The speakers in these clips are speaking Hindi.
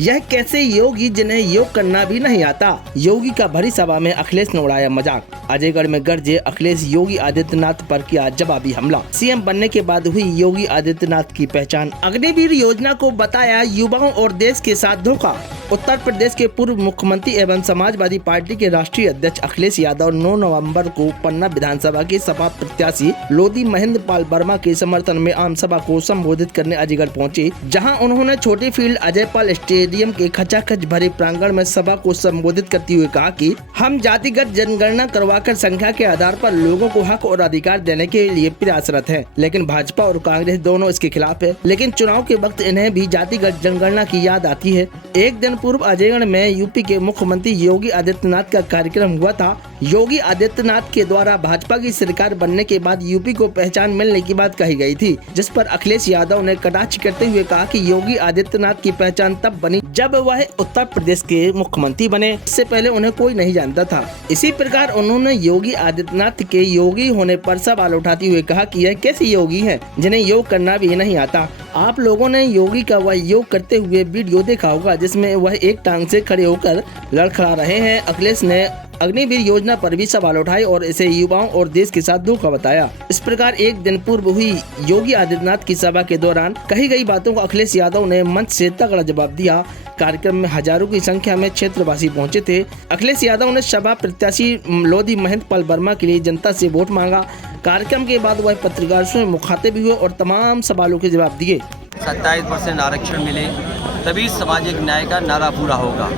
यह कैसे योगी जिन्हें योग करना भी नहीं आता। योगी का भरी सभा में अखिलेश ने उड़ाया मजाक। अजयगढ़ में गरजे अखिलेश, योगी आदित्यनाथ पर किया जवाबी हमला। सीएम बनने के बाद हुई योगी आदित्यनाथ की पहचान। अग्निवीर योजना को बताया युवाओं और देश के साथ धोखा। उत्तर प्रदेश के पूर्व मुख्यमंत्री एवं समाजवादी पार्टी के राष्ट्रीय अध्यक्ष अखिलेश यादव 9 नवंबर को पन्ना विधानसभा के सपा प्रत्याशी लोधी महेंद्र पाल वर्मा के समर्थन में आम सभा को संबोधित करने अजयगढ़ पहुंचे, जहां उन्होंने छोटे फील्ड अजय पाल स्टेडियम के खचाखच भरे प्रांगण में सभा को संबोधित करते हुए कहा कि हम जातिगत जनगणना करवाकर संख्या के आधार पर लोगों को हक और अधिकार देने के लिए प्रयासरत हैं, लेकिन भाजपा और कांग्रेस दोनों इसके खिलाफ है। लेकिन चुनाव के वक्त इन्हें भी जातिगत जनगणना की याद आती है। एक दिन पूर्व अजयगढ़ में यूपी के मुख्यमंत्री योगी आदित्यनाथ का कार्यक्रम हुआ था। योगी आदित्यनाथ के द्वारा भाजपा की सरकार बनने के बाद यूपी को पहचान मिलने की बात कही गई थी, जिस पर अखिलेश यादव ने कटाक्ष करते हुए कहा कि योगी आदित्यनाथ की पहचान तब बनी जब वह उत्तर प्रदेश के मुख्यमंत्री बने, इससे पहले उन्हें कोई नहीं जानता था। इसी प्रकार उन्होंने योगी आदित्यनाथ के योगी होने पर सवाल उठाते हुए कहा कि यह कैसे योगी हैं जिन्हें योग करना भी नहीं आता। आप लोगों ने योगी का वह योग करते हुए वीडियो देखा होगा जिसमें वह एक टांग से खड़े होकर लड़खड़ा रहे हैं। अखिलेश ने अग्निवीर योजना पर भी सवाल उठाए और इसे युवाओं और देश के साथ धोखा बताया। इस प्रकार एक दिन पूर्व हुई योगी आदित्यनाथ की सभा के दौरान कही गई बातों को अखिलेश यादव ने मंच से तगड़ा जवाब दिया। कार्यक्रम में हजारों की संख्या में क्षेत्रवासी पहुंचे थे। अखिलेश यादव ने सभा प्रत्याशी लोधी महेंद्र पाल वर्मा के लिए जनता से वोट मांगा। कार्यक्रम के बाद वह पत्रकारों से मुखातिब हुए और तमाम सवालों के जवाब दिए। 27% आरक्षण मिले तभी सामाजिक न्याय का नारा पूरा होगा।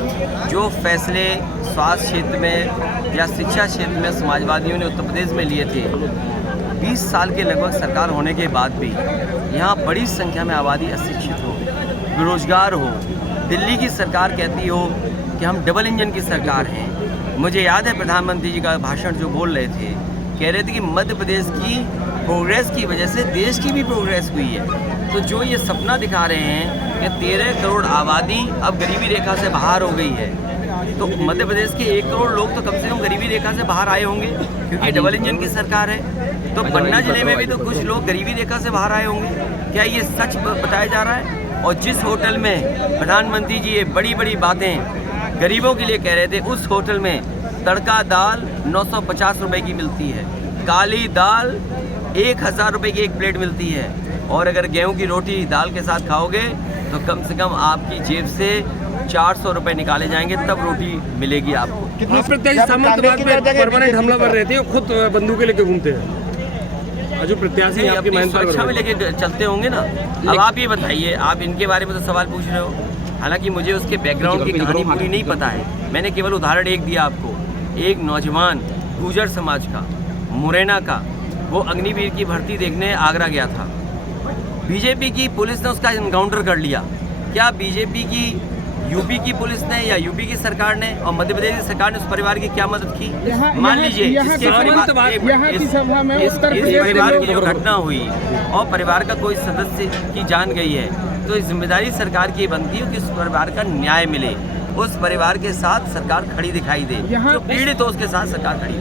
जो फैसले स्वास्थ्य क्षेत्र में या शिक्षा क्षेत्र में समाजवादियों ने उत्तर प्रदेश में लिए थे, 20 साल के लगभग सरकार होने के बाद भी यहाँ बड़ी संख्या में आबादी अशिक्षित हो, बेरोजगार हो। दिल्ली की सरकार कहती हो कि हम डबल इंजन की सरकार हैं। मुझे याद है प्रधानमंत्री जी का भाषण जो बोल रहे थे, कह रहे थे कि मध्य प्रदेश की प्रोग्रेस की वजह से देश की भी प्रोग्रेस हुई है। तो जो ये सपना दिखा रहे हैं कि 13 करोड़ आबादी अब गरीबी रेखा से बाहर हो गई है, तो मध्य प्रदेश के 1 करोड़ लोग तो कम से कम गरीबी रेखा से बाहर आए होंगे, क्योंकि डबल इंजन की सरकार है। तो पन्ना जिले में भी तो कुछ लोग गरीबी रेखा से बाहर आए होंगे। क्या ये सच बताया जा रहा है? और जिस होटल में प्रधानमंत्री जी ये बड़ी बड़ी बातें गरीबों के लिए कह रहे थे, उस होटल में तड़का दाल 950 रुपए की मिलती है, काली दाल 1000 रुपए की एक प्लेट मिलती है, और अगर गेहूं की रोटी दाल के साथ खाओगे तो कम से कम आपकी जेब से 400 रुपए निकाले जाएंगे, तब रोटी मिलेगी आपको। कितने प्रत्याशी सामंतवाद पे परमानेंट हमला कर रहे थे, खुद बंदूकें लेके घूमते हैं। जो प्रत्याशी आपकी सुरक्षा में लेके चलते होंगे ना। अब आप ये बताइए, आप इनके बारे में तो सवाल पूछ रहे हो, हालांकि मुझे उसके बैकग्राउंड की कहानी पूरी नहीं पता है। मैंने केवल उदाहरण एक दिया आपको। एक नौजवान गुर्जर समाज का, मुरैना का, वो अग्निवीर की भर्ती देखने आगरा गया था। बीजेपी की पुलिस ने उसका एनकाउंटर कर लिया। क्या बीजेपी की यूपी की पुलिस ने या यूपी की सरकार ने और मध्य प्रदेश की सरकार ने उस परिवार की क्या मदद की? मान लीजिए इस परिवार की जो घटना हुई और परिवार का कोई सदस्य की जान गई है, तो जिम्मेदारी सरकार की बनती है कि उस परिवार का न्याय मिले, उस परिवार के साथ सरकार खड़ी दिखाई दे, जो पीड़ित हो उसके साथ सरकार खड़ी।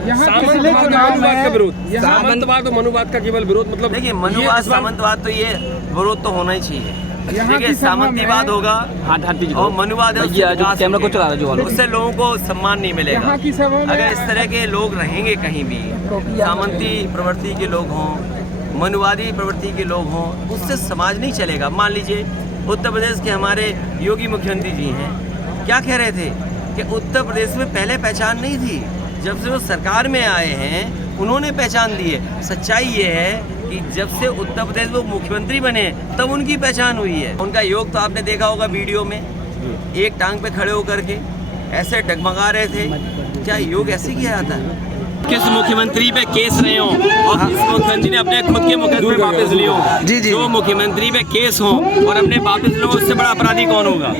सामंतवाद और मनुवाद का केवल विरोध, मतलब देखिए मनुवाद सामंतवाद तो ये विरोध तो होना ही चाहिए। देखिए सामंतीवाद होगा और मनुवाद है, उससे लोगों को सम्मान नहीं मिलेगा। अगर इस तरह के लोग रहेंगे कहीं भी, सामंती प्रवृत्ति के लोग हों, मनुवादी प्रवृत्ति के लोग हों, उससे समाज नहीं चलेगा। मान लीजिए उत्तर प्रदेश के हमारे योगी मुख्यमंत्री जी हैं, क्या कह रहे थे कि उत्तर प्रदेश में पहले पहचान नहीं थी, जब से वो सरकार में आए हैं उन्होंने पहचान दी है। सच्चाई ये है कि जब से उत्तर प्रदेश वो मुख्यमंत्री बने तब उनकी पहचान हुई है। उनका योग तो आपने देखा होगा वीडियो में, एक टांग पे खड़े होकर के ऐसे डगमगा रहे थे। क्या योग ऐसे किया जाता है? किस मुख्यमंत्री पे केस रहे हो और किस मुख्यमंत्री ने अपने खुद के मुकदमे वापस लिए हो? जो मुख्यमंत्री पे केस हो और अपने वापस लो, उससे बड़ा अपराधी कौन होगा?